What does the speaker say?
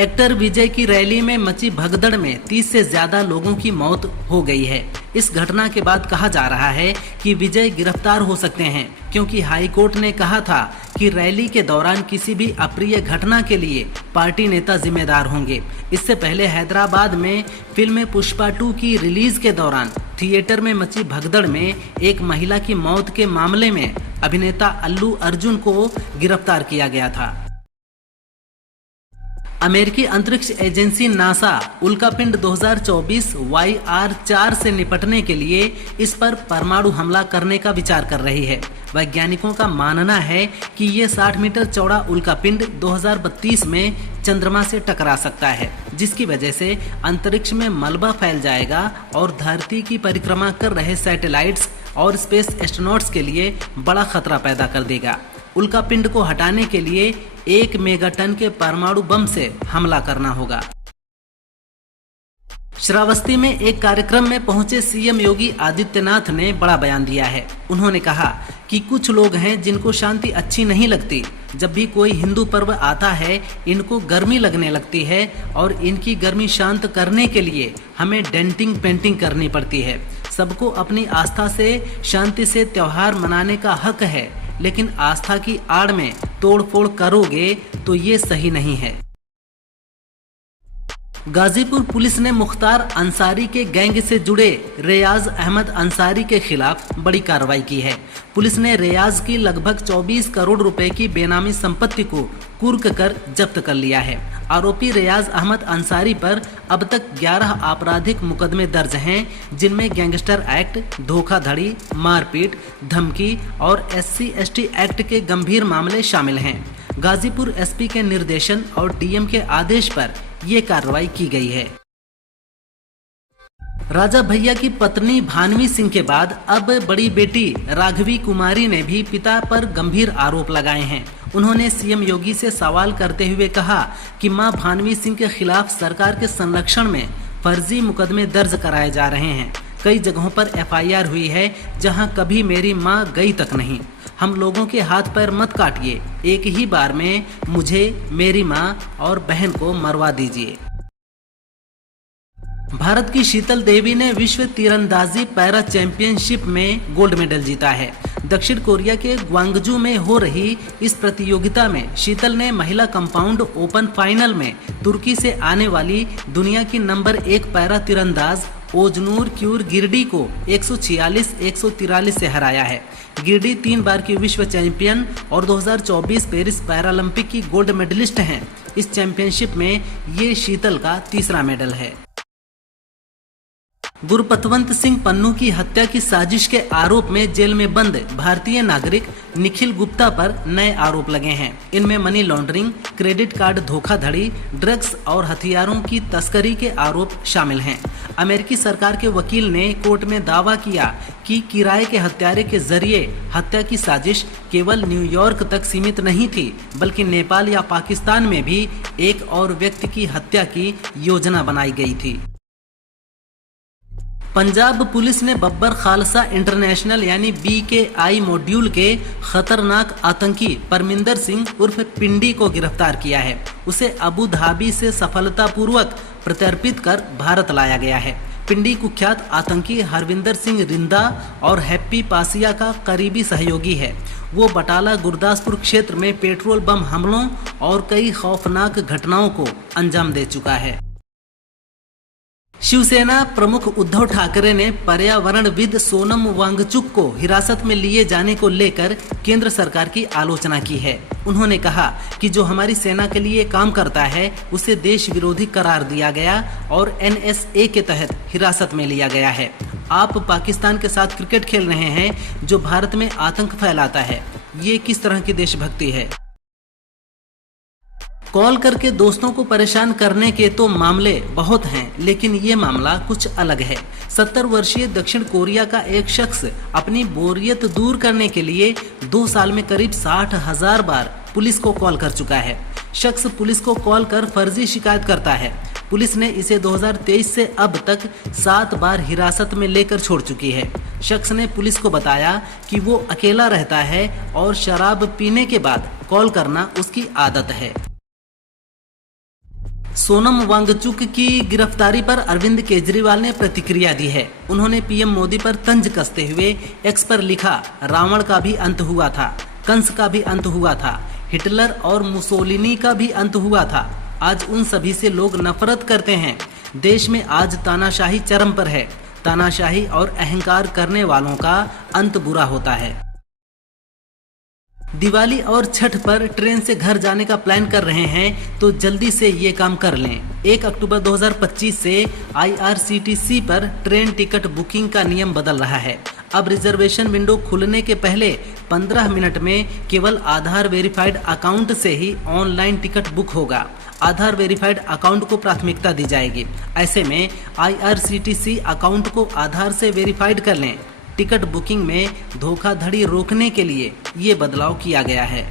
Actor विजय की rally में मची भगदड़ में 30 से ज्यादा लोगों की मौत हो गई है। इस घटना के बाद कहा जा रहा है कि विजय गिरफ्तार हो सकते हैं, क्योंकि हाई कोर्ट ने कहा था कि रैली के दौरान किसी भी अप्रिय घटना के लिए पार्टी नेता जिम्मेदार होंगे। इससे पहले हैदराबाद में फिल्म पुष्पा 2 की रिलीज के दौरान थिएटर में मची भगदड़ में एक महिला की मौत के मामले में अभिनेता अल्लू अर्जुन को गिरफ्तार किया गया था। अमेरिकी अंतरिक्ष एजेंसी नासा उल्कापिंड 2024 YR4 से निपटने के लिए इस पर परमाणु हमला करने का विचार कर रही है। वैज्ञानिकों का मानना है कि ये 60 मीटर चौड़ा उल्कापिंड 2032 में चंद्रमा से टकरा सकता है, जिसकी वजह से अंतरिक्ष में मलबा फैल जाएगा और धरती की परिक्रमा कर रहे सैटेलाइट्स और स्पेस एस्ट्रोनॉट्स के लिए बड़ा खतरा पैदा कर देगा। उल्कापिंड को हटाने के लिए 1 मेगाटन के परमाणु बम से हमला करना होगा। श्रावस्ती में एक कार्यक्रम में पहुंचे सीएम योगी आदित्यनाथ ने बड़ा बयान दिया है। उन्होंने कहा कि कुछ लोग हैं जिनको शांति अच्छी नहीं लगती। जब भी कोई हिंदू पर्व आता है, इनको गर्मी लगने लगती है और इनकी गर्मी शांत करने के लिए हमें डेंटिंग पेंटिंग करनी पड़ती है। सबको अपनी आस्था से शांति से त्योहार मनाने का हक है, लेकिन आस्था की आड़ में तोड़फोड़ करोगे तो ये सही नहीं है। गाजीपुर पुलिस ने मुख्तार अंसारी के गैंग से जुड़े रेयाज अहमद अंसारी के खिलाफ बड़ी कार्रवाई की है। पुलिस ने रेयाज की लगभग 24 करोड़ रुपए की बेनामी संपत्ति को कुर्क कर जब्त कर लिया है। आरोपी रेयाज अहमद अंसारी पर अब तक 11 आपराधिक मुकदमे दर्ज हैं, जिनमें गैंगस्टर एक्ट, धोखाधड़ी, मारपीट, धमकी और SC/ST एक्ट के गंभीर मामले शामिल हैं। गाजीपुर एसपी के निर्देशन और डीएम के आदेश पर ये कार्रवाई की गई है। राजा भैया की पत्नी भानवी सिंह के बाद अब बड़ी बेटी राघवी कुमारी ने भी पिता पर गंभीर आरोप लगाए हैं। उन्होंने सीएम योगी से सवाल करते हुए कहा कि मां भानवी सिंह के खिलाफ सरकार के संरक्षण में फर्जी मुकदमे दर्ज कराए जा रहे हैं। कई जगहों पर FIR हुई है जहां कभी मेरी मां गई तक नहीं। हम लोगों के हाथ पैर मत काटिए, एक ही बार में मुझे, मेरी मां और बहन को मरवा दीजिए। भारत की शीतल देवी ने विश्व तीरंदाजी पैरा चैंपियनशिप में गोल्ड मेडल जीता है। दक्षिण कोरिया के ग्वांगजू में हो रही इस प्रतियोगिता में शीतल ने महिला कंपाउंड ओपन फाइनल में तुर्की से आने वाली दुनिया की नंबर 1 पैरा तीरंदाज ओजनूर क्यूर गिरडी को 146-143 से हराया है। गिरडी 3 बार की विश्व चैंपियन और 2024 पेरिस पैरालंपिक की गोल्ड मेडलिस्ट हैं। इस चैंपियनशिप में ये शीतल का तीसरा मेडल है। गुरपतवंत सिंह पन्नू की हत्या की साजिश के आरोप में जेल में बंद भारतीय नागरिक निखिल गुप्ता पर नए आरोप लगे हैं। इनमें मनी लॉन्ड्रिंग, क्रेडिट कार्ड धोखाधड़ी, ड्रग्स और हथियारों की तस्करी के आरोप शामिल हैं। अमेरिकी सरकार के वकील ने कोर्ट में दावा किया कि किराए के हत्यारे के जरिए हत्या की साजिश केवल न्यूयॉर्क तक सीमित नहीं थी, बल्कि नेपाल या पाकिस्तान में भी एक और व्यक्ति की हत्या की योजना बनाई गई थी। पंजाब पुलिस ने बब्बर खालसा इंटरनेशनल यानी BKI मॉड्यूल के खतरनाक आतंकी परमिंदर सिंह उर्फ पिंडी को गिरफ्तार किया है। उसे अबू धाबी से सफलतापूर्वक प्रत्यर्पित कर भारत लाया गया है। पिंडी कुख्यात आतंकी हरविंदर सिंह रिंदा और हैप्पी पासिया का करीबी सहयोगी है। वो बटाला गुरदासपुर क्षेत्र में पेट्रोल बम हमलों और कई खौफनाक घटनाओं को अंजाम दे चुका है। शिवसेना प्रमुख उद्धव ठाकरे ने पर्यावरणविद सोनम वांगचुक को हिरासत में लिए जाने को लेकर केंद्र सरकार की आलोचना की है। उन्होंने कहा कि जो हमारी सेना के लिए काम करता है उसे देश विरोधी करार दिया गया और NSA के तहत हिरासत में लिया गया है। आप पाकिस्तान के साथ क्रिकेट खेल रहे हैं जो भारत में आतंक फैलाता है। ये किस तरह की देशभक्ति है? कॉल करके दोस्तों को परेशान करने के तो मामले बहुत हैं, लेकिन ये मामला कुछ अलग है। 70 वर्षीय दक्षिण कोरिया का एक शख्स अपनी बोरियत दूर करने के लिए 2 साल में करीब 60,000 बार पुलिस को कॉल कर चुका है। शख्स पुलिस को कॉल कर फर्जी शिकायत करता है। पुलिस ने इसे 2023 से अब तक 7 बार हिरासत में लेकर छोड़ चुकी है। शख्स ने पुलिस को बताया कि वो अकेला रहता है और शराब पीने के बाद कॉल करना उसकी आदत है। सोनम वांगचुक की गिरफ्तारी पर अरविंद केजरीवाल ने प्रतिक्रिया दी है। उन्होंने पीएम मोदी पर तंज कसते हुए एक्स पर लिखा, रावण का भी अंत हुआ था, कंस का भी अंत हुआ था, हिटलर और मुसोलिनी का भी अंत हुआ था। आज उन सभी से लोग नफरत करते हैं। देश में आज तानाशाही चरम पर है। तानाशाही और अहंकार करने वालों का अंत बुरा होता है। दिवाली और छठ पर ट्रेन से घर जाने का प्लान कर रहे हैं तो जल्दी से ये काम कर लें। 1 अक्टूबर 2025 से IRCTC पर ट्रेन टिकट बुकिंग का नियम बदल रहा है। अब रिजर्वेशन विंडो खुलने के पहले 15 मिनट में केवल आधार वेरीफाइड अकाउंट से ही ऑनलाइन टिकट बुक होगा। आधार वेरीफाइड अकाउंट को प्राथमिकता दी जाएगी। ऐसे में IRCTC अकाउंट को आधार से वेरीफाइड कर लें। टिकट बुकिंग में धोखाधड़ी रोकने के लिए ये बदलाव किया गया है।